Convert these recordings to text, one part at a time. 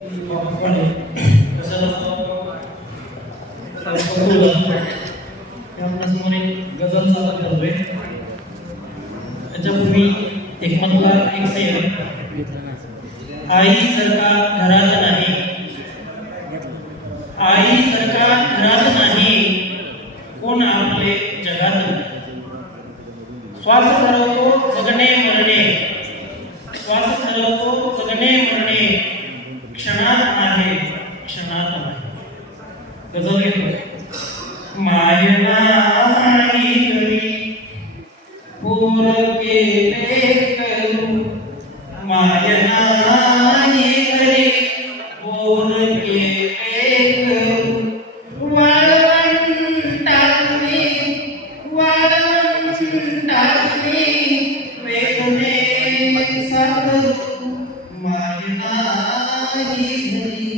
सादर करतोय त्याच्यापूर्वी एक एक आई सरका घरात नाही आई सारखा घरात नाही. कोण आपले जगात श्वास ठरवतो जगणे मरणे. श्वास ठरवतो जगणे मरणे. गजल घेतो मायना पूर केले करू मायना पूर केले करू वाळवंटाने वाळवंटाने वेदने साधू मायना घरी.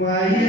वाट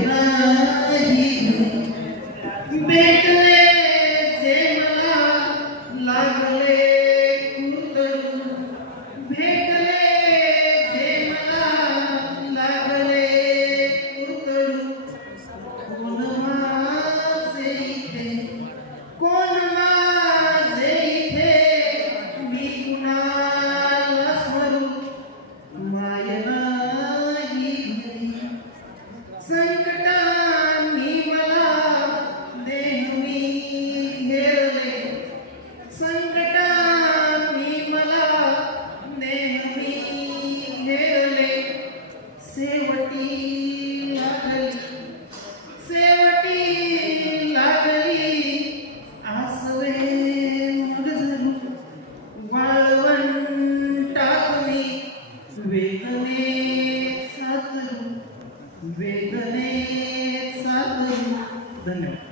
वेदने धन्यवाद.